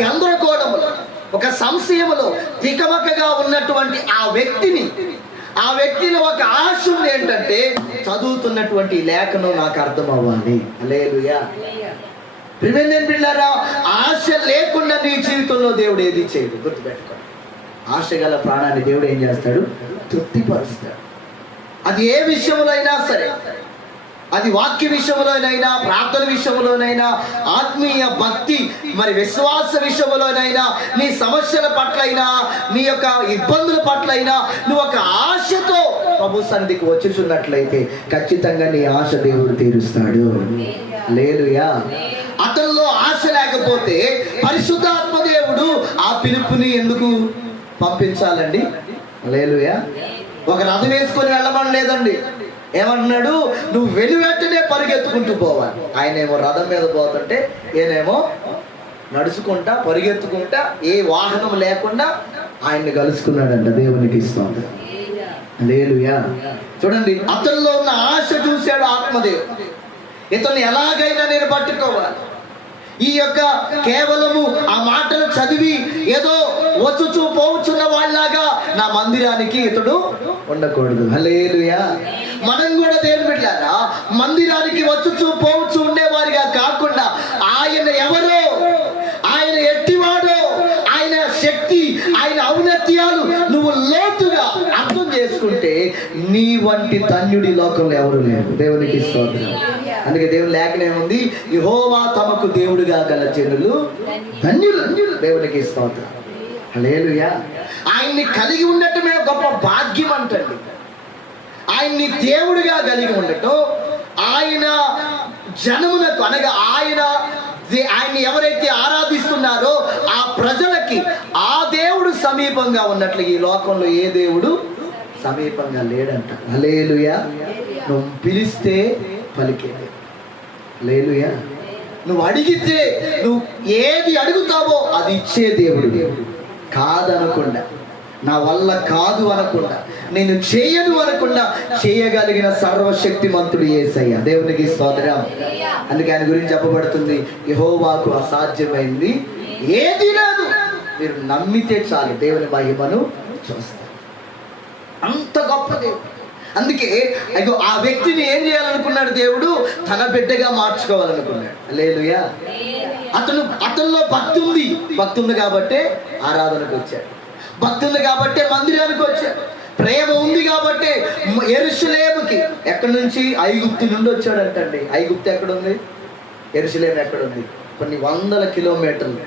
గందరగోళములో, ఒక సంశయములో తికమకగా ఉన్నటువంటి ఆ వ్యక్తిని ఒక ఆశ ఉంది ఏంటంటే, చదువుతున్నటువంటి లేఖనం నాకు అర్థం అవ్వాలి. హల్లెలూయా. ప్రియమైన పిల్లారా, ఆశ లేకుండా నీ జీవితంలో దేవుడు ఏది చేయడు. గుర్తుపెట్టుకోండి, ఆశ గల ప్రాణాన్ని దేవుడు ఏం చేస్తాడు? తృప్తిపరుస్తాడు. అది ఏ విషయంలో అయినా సరే, అది వాక్య విషయంలోనైనా, ప్రార్థన విషయంలోనైనా, ఆత్మీయ భక్తి మరి విశ్వాస విషయంలోనైనా, నీ సమస్యల పట్లైనా, నీ యొక్క ఇబ్బందుల పట్లైనా నువ్వు ఒక ఆశతో ప్రభు సన్నిధికి వచ్చుచున్నట్లయితే ఖచ్చితంగా నీ ఆశ దేవుడు తీరుస్తాడు. హల్లెలూయా. అతనిలో ఆశ లేకపోతే పరిశుద్ధాత్మ దేవుడు ఆ పిలుపుని ఎందుకు పంపించాలండి? హల్లెలూయా. ఒక రథం వేసుకొని వెళ్ళమని లేదండి. ఏమంటున్నాడు? నువ్వు వెనువెంటనే పరిగెత్తుకుంటూ పోవాలి. ఆయనేమో రథం మీద పోతుంటే ఈయనేమో నడుచుకుంటా పరిగెత్తుకుంటా ఏ వాహనం లేకుండా ఆయన్ని కలుసుకున్నాడంట. దేవునికి స్తోత్రం. హల్లెలూయా. చూడండి, అతనిలో ఉన్న ఆశ చూశాడు ఆత్మదేవుడు. ఇతన్ని ఎలాగైనా నేను పట్టుకోవాలి. ఈ యొక్క కేవలము ఆ మాటలు చదివి ఏదో వచ్చుచూ పోవచ్చున్న వాళ్ళలాగా నా మందిరానికి ఇతడు ఉండకూడదు. హల్లెలూయా. మనం కూడా దేవుని బిడ్డలారా మందిరానికి వచ్చుచూ పోవచ్చు ఉండేవారిగా కాకుండా, ఆయన ఎవరో, ఆయన ఎట్టివాడో, ఆయన శక్తి, ఆయన ఔన్నత్యాలు నువ్వు లోతుగా అర్థం చేసుకుంటే నీ వంటి ధన్యుడి లోకంలో ఎవరు లేరు. దేవునికి స్తోత్రం. అందుకే దేవుని లేఖనం ఏముంది? యెహోవా తమకు దేవుడిగా గల జనులు ధన్యులు. దేవునికి స్తోత్రం. హల్లెలూయా. ఆయన్ని కలిగి ఉండటమే గొప్ప భాగ్యం అంటండి. ఆయన్ని దేవుడిగా కలిగి ఉండటం, ఆయన జనమునకు అనగా ఆయన్ని ఎవరైతే ఆరాధిస్తున్నారో ఆ ప్రజలకి ఆ దేవుడు సమీపంగా ఉన్నట్లు ఈ లోకంలో ఏ దేవుడు సమీపంగా లేడంట. హల్లెలూయా. నువ్వు పిలిస్తే పలికేది. హల్లెలూయా. నువ్వు అడిగితే, నువ్వు ఏది అడుగుతావో అది ఇచ్చే దేవుడు. కాదనకుండా, నా వల్ల కాదు అనకుండా, నేను చేయను అనకుండా చేయగలిగిన సర్వశక్తిమంతుడు యేసయ్య. దేవునికి స్తోత్రం. అందుకే ఆయన గురించి చెప్పబడుతుంది, యెహోవాకు అసాధ్యమైంది ఏది లేదు. మీరు నమ్మితే చాలు దేవుని మహిమను చూస్తారు. అంత గొప్ప దేవుడు. అందుకే అయ్యో ఆ వ్యక్తిని ఏం చేయాలనుకున్నాడు దేవుడు? తన బిడ్డగా మార్చుకోవాలనుకున్నాడు. హల్లెలూయా. అతనిలో భక్తి ఉంది కాబట్టే ఆరాధనకు వచ్చాడు. భక్తి ఉంది కాబట్టే మందిరానికి వచ్చాడు. ప్రేమ ఉంది కాబట్టి యెరూషలేముకి ఎక్కడి నుంచి? ఐగుప్తు నుండి వచ్చాడంటండి. ఐగుప్తు ఎక్కడుంది? యెరూషలేము ఎక్కడుంది? కొన్ని 100 కిలోమీటర్లు.